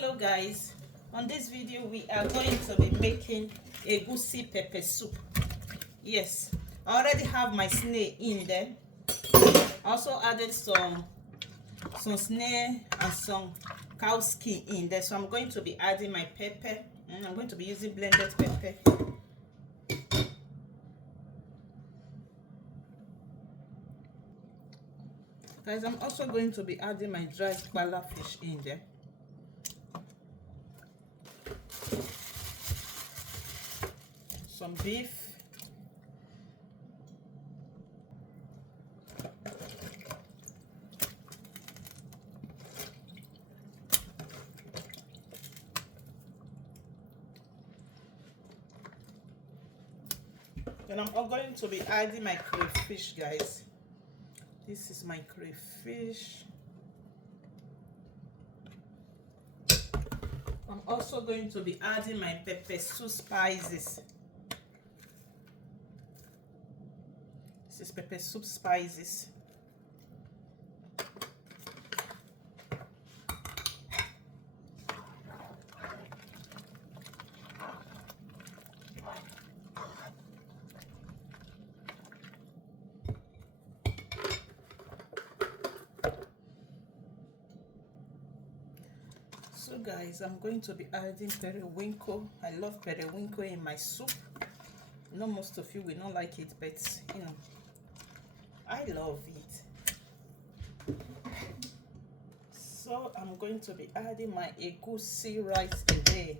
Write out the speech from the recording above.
Hello guys, on this video we are going to be making egusi pepper soup. Yes, I already have my snail in there. I also added some snail and some cow skin in there, so I'm going to be adding my pepper and I'm going to be using blended pepper. Guys, I'm also going to be adding my dried bala fish in there. Some beef. Then I'm going to be adding my crayfish, guys. This is my crayfish. I'm also going to be adding my pepper soup spices. This is pepper soup spices. So guys, I'm going to be adding periwinkle. I love periwinkle in my soup. I know most of you will not like it, but you know, I love it. So I'm going to be adding my egusi rice today.